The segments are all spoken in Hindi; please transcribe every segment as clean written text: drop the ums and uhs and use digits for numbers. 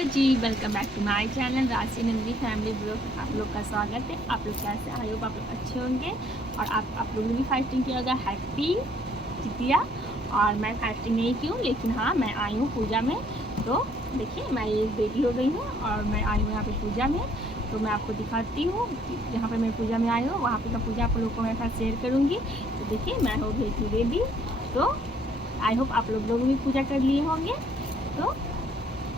Hello ji, welcome back to my channel Rashi Nandi family blog. आप लोग का स्वागत है। आप लोग कैसे, आई होप आप लोग अच्छे होंगे। और आप लोगों ने भी फास्टिंग किया होगा। हैप्पी जितिया। और मैं फास्टिंग नहीं की हूँ, लेकिन हाँ मैं आई हूँ पूजा में। तो देखिए मैं ये रेडी हो गई हूँ और मैं आई हूँ यहाँ पे पूजा में। तो मैं आपको दिखाती हूँ जहाँ पे मैं पूजा में आई हूँ, वहाँ पे का पूजा आप लोगों को मेरे साथ शेयर करूँगी। तो देखिए मैं हो गई थी रेडी। तो आई होप आप लोग भी पूजा कर लिए होंगे। तो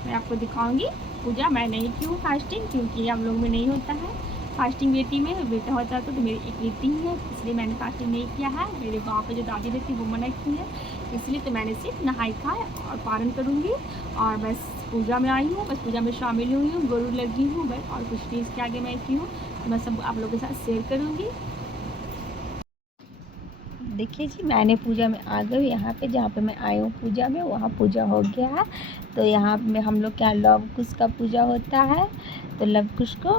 मैं आपको दिखाऊंगी पूजा। मैं नहीं की हूँ फास्टिंग, क्योंकि हम लोग में नहीं होता है फास्टिंग। बेटी में बेटा होता है तो मेरी एक बेटी है, इसलिए मैंने फास्टिंग नहीं किया है। मेरे गांव पे जो दादी रहती है वो मना की है, इसलिए तो मैंने सिर्फ नहाई खाए और पारण करूँगी। और बस पूजा में आई हूँ, बस पूजा में शामिल हुई हूँ, गुरु लगी हूँ बस। और कुछ भी इसके आगे मैं की हूँ तो मैं सब आप लोगों के साथ शेयर करूँगी। देखिए जी, मैंने पूजा में आ गई। यहाँ पे जहाँ पे मैं आई हूँ पूजा में, वहाँ पूजा हो गया है। तो यहाँ में हम लोग के यहाँ लव कुश का पूजा होता है, तो लव कुश को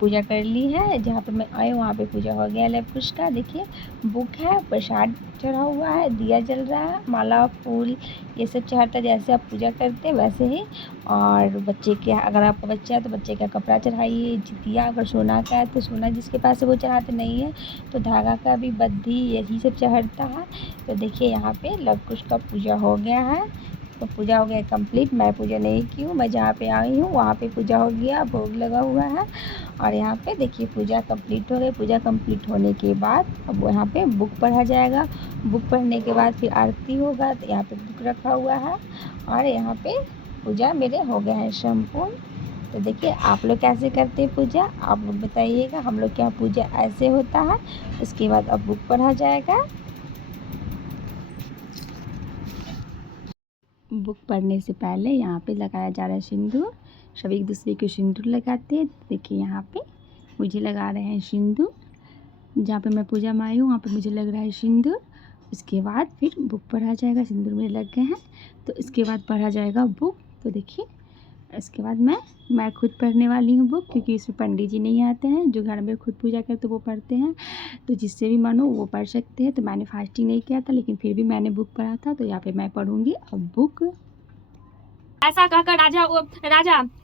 पूजा कर ली है। जहाँ पे मैं आई हूँ वहाँ पे पूजा हो गया लव कुश का। देखिए बुक है, प्रसाद चढ़ा हुआ है, दिया जल रहा है, माला फूल ये सब चढ़ाता है जैसे आप पूजा करते हैं वैसे ही। और बच्चे के, अगर आपका बच्चा है तो बच्चे का कपड़ा चढ़ाइए। जितिया अगर सोना का है तो सोना जिसके पास है वो चढ़ाते, नहीं है तो धागा का भी, बद्धी यही सब चढ़ता है। तो देखिए यहाँ पे लव कुश का पूजा हो गया है। तो पूजा हो गया कंप्लीट। मैं पूजा नहीं की हूँ, मैं जहाँ पे आई हूँ वहाँ पे पूजा हो गया, भोग लगा हुआ है। और यहाँ पे देखिए पूजा कंप्लीट हो गई। पूजा कंप्लीट होने के बाद अब यहाँ पे बुक पढ़ा जाएगा। बुक पढ़ने के बाद फिर आरती होगा। तो यहाँ पे बुक रखा हुआ है और यहाँ पे पूजा मेरे हो गए हैं संपूर्ण। तो देखिए आप लोग कैसे करते हैं पूजा, आप लोग बताइएगा। हम लोग के यहाँ पूजा ऐसे होता है। उसके बाद अब बुक पढ़ा जाएगा। बुक पढ़ने से पहले यहाँ पे लगाया जा रहा है सिंदूर। सभी एक दूसरे को सिंदूर लगाते हैं। देखिए यहाँ पे मुझे लगा रहे हैं सिंदूर। जहाँ पे मैं पूजा में आई हूँ वहाँ पे मुझे लग रहा है सिंदूर। इसके बाद फिर बुक पढ़ा जाएगा। सिंदूर मेरे लग गए हैं, तो इसके बाद पढ़ा जाएगा बुक। तो देखिए इसके बाद मैं खुद पढ़ने वाली हूँ बुक, क्योंकि इसमें पंडित जी नहीं आते हैं। जो घर में खुद पूजा करते वो पढ़ते हैं, तो जिससे भी मन हो वो पढ़ सकते हैं। तो मैंने फास्टिंग नहीं किया था, लेकिन फिर भी मैंने बुक पढ़ा था। तो यहाँ पे मैं पढ़ूँगी अब बुक। ऐसा कहकर राजा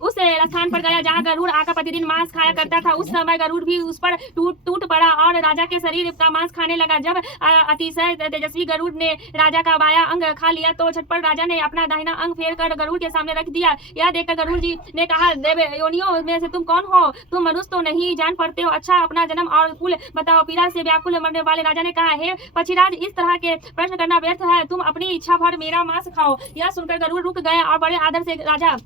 उस स्थान पर गया जहाँ गरुड़ आकर प्रतिदिन मांस खाया करता था। उस समय गरुड़ भी उस पर टूट पड़ा और राजा के शरीर का मांस खाने लगा। जब अतिशय तेजस्वी गरुड़ ने राजा का बाया अंग खा लिया तो झटपट राजा ने अपना दाहिना अंग फेर कर गरुड़ के सामने रख दिया। यह देखकर गरुड़ जी ने कहा, देव योनियों में से तुम कौन हो? तुम मनुष्य तो नहीं जान पड़ते हो। अच्छा अपना जन्म और कुल बताओ। पीड़ा से व्याकुल मरने वाले राजा ने कहा, हे पक्षीराज, इस तरह के प्रश्न करना व्यर्थ है। तुम अपनी इच्छा भर मेरा मांस खाओ। यह सुनकर गरुड़ रुक गए और बड़े आदर से राजा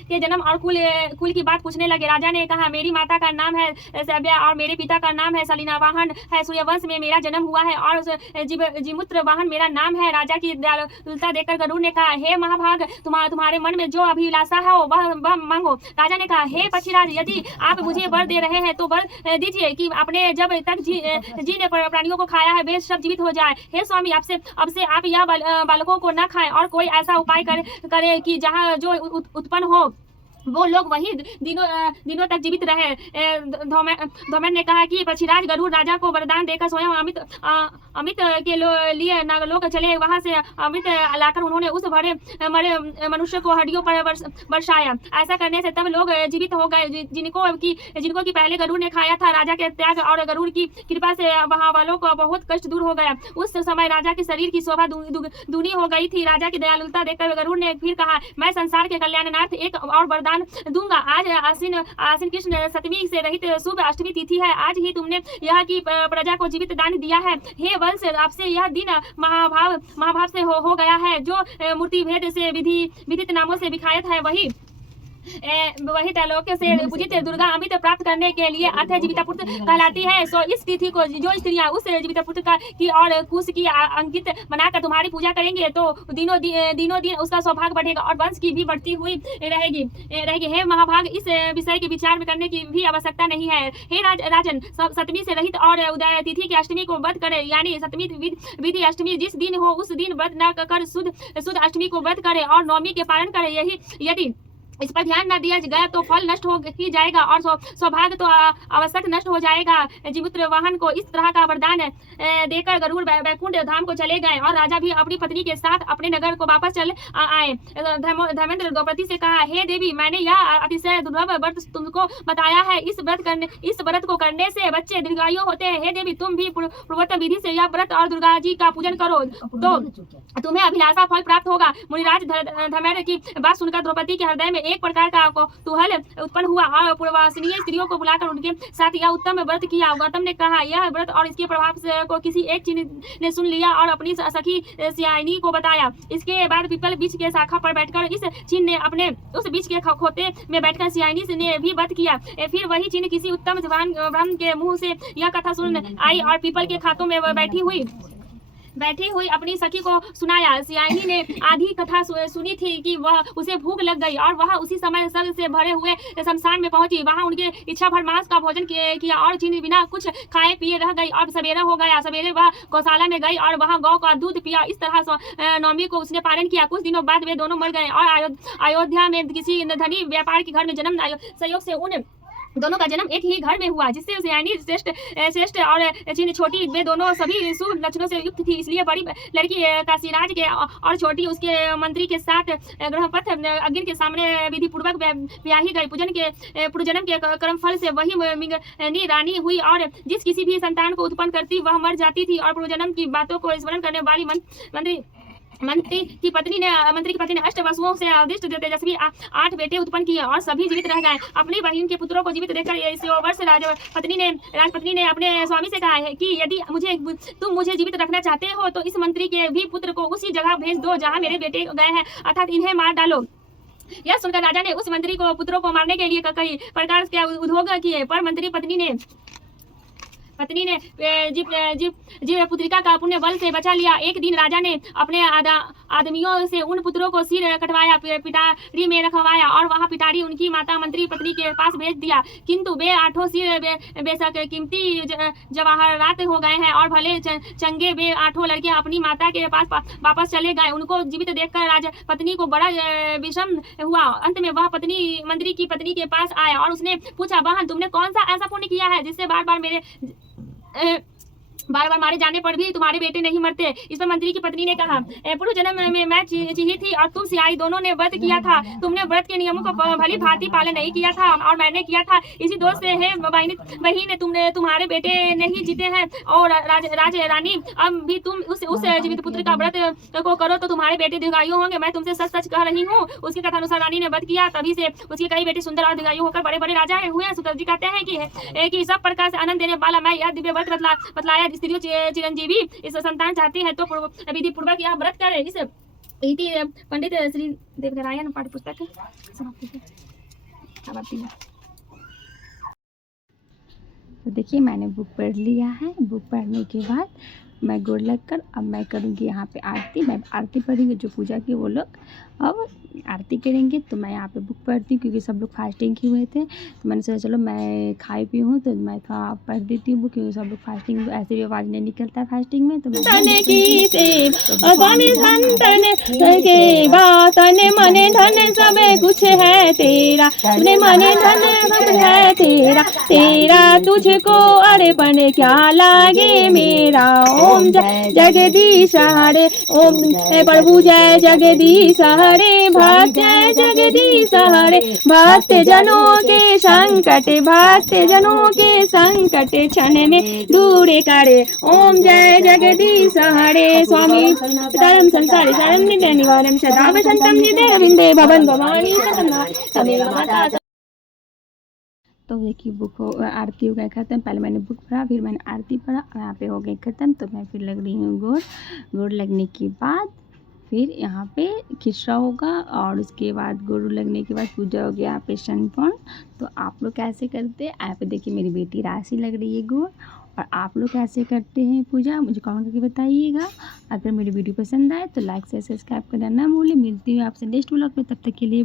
के जन्म और कुल की बात पूछने लगे। राजा ने कहा, मेरी माता का नाम है सभ्या और मेरे पिता का नाम है सलीना वाहन है। सूर्यवंश में मेरा जन्म हुआ है और जिमुत्र वाहन मेरा नाम है। राजा की दयालुता देखकर गरुड़ ने कहा, हे महाभाग, तुम्हारे मन में जो अभिलाषा है वह मांगो। राजा ने कहा, हे पक्षीराज, यदि आप मुझे वर दे रहे हैं तो वर दीजिए कि अपने जब तक जी ने प्राणियों को खाया है वे सब जीवित हो जाए। हे स्वामी, अब से आप यह बालकों को न खाएं और कोई ऐसा उपाय करे कि जहाँ जो उत्पन्न हो वो लोग वही दिनों तक जीवित रहे। धौमेन ने कहा कि पक्षीराज, गरुड़ राजा को वरदान देकर स्वयं अमित के लिए नागलोक चले। वहां से अमित लाकर उन्होंने उस मरे मनुष्य को हड्डियों पर बरसाया। ऐसा करने से तब लोग जीवित हो गए जिनको की पहले गरुड़ ने खाया था। राजा के त्याग और गरुड़ की कृपा से वहां वालों को बहुत कष्ट दूर हो गया। उस समय राजा के शरीर की शोभा दूनी हो गई थी। राजा की दयालुता देखकर गरुड़ ने फिर कहा, मैं संसार के कल्याणार्थ एक और वरदान दूंगा। आज आश्विन कृष्ण सप्तमी से रहित शुभ अष्टमी तिथि है। आज ही तुमने यह की प्रजा को जीवित दान दिया है। हे वंश, आपसे यह दिन महाभाव से हो गया है। जो मूर्ति भेद से विदित नामों से विखायत है वही त्रैलोक से पूजित दुर्गा अमित प्राप्त करने के लिए अर्थ जीविता पुत्र कहलाती है। सो इस तिथि को जो स्त्रियां उस जीविता पुत्र की और कुश की अंकित बनाकर तुम्हारी पूजा करेंगे तो दिनों दिन उसका सौभाग्य बढ़ेगा और वंश की भी बढ़ती हुई रहेगी। हे महाभाग, इस विषय के विचार में करने की भी आवश्यकता नहीं है। हे राजन, सप्तमी से रहित और उदय तिथि की अष्टमी को व्रत करे, यानी सप्तमी विधि अष्टमी जिस दिन हो उस दिन व्रत न कर शुद्ध अष्टमी को व्रत करे और नवमी के पालन करे। यदि इस पर ध्यान न दिया गया तो फल नष्ट हो ही जाएगा और सौभाग्य तो आवश्यक नष्ट हो जाएगा। जीवित्र वाहन को इस तरह का वरदान देकर गरुड़ वैकुंठ धाम को चले गए और राजा भी अपनी पत्नी के साथ अपने नगर को वापस चल आए। धर्मेंद्र द्रौपदी से कहा, हे देवी, मैंने यह अतिशय दुर्लभ व्रत तुमको बताया है। इस व्रत को करने से बच्चे दीर्घायु होते हैं। हे देवी, तुम भी पूर्वोक्त विधि से यह व्रत और दुर्गा जी का पूजन करो तो तुम्हें अभिलाषा फल प्राप्त होगा। मुनिराज धर्मेंद्र की बात सुनकर द्रौपदी के हृदय में एक प्रकार का कुतूहल उत्पन्न हुआ और पूर्ववासिनीय स्त्रियों को बुलाकर उनके साथ यह उत्तम व्रत किया। गौतम ने कहा, यह व्रत और इसके प्रभाव को किसी एक चीनी ने सुन लिया और अपनी सखी सियानी को बताया। इसके बाद पीपल बीच के शाखा पर बैठकर इस चीन ने अपने उस बीच के खोते में बैठकर सियानी ने भी व्रत किया। फिर वही चीन किसी उत्तम ब्राह्मण के मुंह से यह कथा सुन आई और पीपल के खातों में बैठी हुई अपनी सखी को सुनाया। सियानी ने आधी कथा सुनी थी कि वह उसे भूख लग गई और वह उसी समय सब से भरे हुए शमशान में पहुंची। वहां उनके इच्छा भर मांस का भोजन किया और चीनी बिना कुछ खाए पिए रह गई और सवेरा हो गया। सवेरे वह गौशाला में गई और वहां गौ का दूध पिया। इस तरह नवमी को उसने पालन किया। कुछ दिनों बाद वे दोनों मर गए और अयोध्या में किसी धनी व्यापार के घर में जन्म संयोग से उन दोनों का जन्म एक ही घर में हुआ, जिससे सियानी श्रेष्ठ और चीनी छोटी, वे दोनों सभी शुभ लक्षणों से युक्त थी। इसलिए बड़ी लड़की काशीराज के और छोटी उसके मंत्री के साथ ग्रहपथ अग्नि के सामने विधि पूर्वक ब्याही गई। पूर्वजन्म के कर्म फल से वही मिंगनी रानी हुई और जिस किसी भी संतान को उत्पन्न करती वह मर जाती थी। और पूर्वजन्म की बातों को स्मरण करने वाली मंत्री की पत्नी ने अष्ट वसुओं से आदिष्ट तेजस्वी 8 बेटे उत्पन्न किए और सभी जीवित रह गए। अपनी बहन के पुत्रों को जीवित देखकर इस वर्ष राजपत्नी ने अपने स्वामी से कहा है कि यदि तुम मुझे जीवित रखना चाहते हो तो इस मंत्री के भी पुत्र को उसी जगह भेज दो जहाँ मेरे बेटे गए हैं, अर्थात इन्हें मार डालो। यह सुनकर राजा ने उस मंत्री को पुत्रों को मारने के लिए कई प्रकार के उद्योग किए, पर मंत्री पत्नी ने जीव पुत्रिका का पुण्य बल से बचा लिया। एक दिन राजा ने अपने आदमियों से उन पुत्रों को सिर कटवाया, पिटारी में रखवाया और वहां पिटारी उनकी माता मंत्री पत्नी के पास भेज दिया। किंतु वे 8 सिर बेशक कीमती जवाहरात हो गए हैं और भले चंगे वे 8 लड़के अपनी माता के पास वापस चले गए। उनको जीवित देखकर राजपत्नी को बड़ा विषम हुआ। अंत में वह मंत्री की पत्नी के पास आया और उसने पूछा, बहन, तुमने कौन सा ऐसा पुण्य किया है जिससे बार बार मारे जाने पर भी तुम्हारे बेटे नहीं मरते? इस पर मंत्री की पत्नी ने कहा, पूर्व जन्म में मैं चीही थी और तुम सियाई दोनों ने व्रत किया था। तुमने व्रत के नियमों का भली भांति पालन नहीं किया था और मैंने किया था। इसी दोष से है बहन, तुम्हारे बेटे नहीं जीते हैं। और राज रानी, अब भी तुम उस जीवित पुत्र का व्रत को करो तो तुम्हारे बेटे दीर्घायु होंगे। मैं तुमसे सच सच कह रही हूँ। उसके कथा अनुसार रानी ने व्रत किया, तभी से उसके कई बेटे सुंदर और दीर्घायु होकर बड़े बड़े राजा हुए। सुतजी जी कहते हैं कि सब प्रकार से आनंद देने वाला मैं यह दिव्य व्रत बतलाया। स्त्रियों चिरंजीवी इस संतान चाहती है तो विधि पूर्वक यह व्रत करे। इस पंडित श्री देवनारायण पाठ्य पुस्तक समाप्ति। तो देखिए, मैंने बुक पढ़ लिया है। बुक पढ़ने के बाद मैं गोड़ लगकर अब मैं करूँगी यहाँ पे आरती। मैं आरती पढ़ेंगे, जो पूजा की वो लोग अब आरती करेंगे। तो मैं यहाँ पे बुक पढ़ती हूँ क्योंकि सब लोग फास्टिंग किए हुए थे। तो मैंने सोचा चलो मैं खाई पी हूँ तो मैं थोड़ा पढ़ देती हूँ बुक, क्योंकि सब लोग फास्टिंग, ऐसे भी आवाज़ नहीं निकलता है फास्टिंग में। तो कुछ है तेरा, मने धन है तेरा तुझको अरे क्या लागे मेरा। ओम जय जगदीश हरे, ओम प्रभु जय जगदीश हरे, भक्त जय जगदीश हरे। भक्त जनों के संकट क्षण में दूर करे। ओम जय जगदीश हरे। स्वामी धर्म संसारी शरण निवारण सदा वसंतम निदे विंदे भवन भवानी तमेव माता। तो देखिए, बुक आरती हो गया ख़त्म। पहले मैंने बुक पढ़ा, फिर मैंने आरती पढ़ा, यहाँ पे हो गई ख़त्म। तो मैं फिर लग रही हूँ गोड़ लगने के बाद फिर यहाँ पे खिचड़ा होगा और उसके बाद गोड़ लगने के बाद पूजा हो गया यहाँ पे संपन्न। तो आप लोग कैसे करते हैं? यहाँ पे देखिए मेरी बेटी राशि लग रही है गोड़। और आप लोग कैसे करते हैं पूजा, मुझे कमेंट करके बताइएगा। अगर मेरी वीडियो पसंद आए तो लाइक से सब्सक्राइब करना ना भूलें। मिलती हूँ आपसे नेक्स्ट व्लॉग में, तब तक के लिए।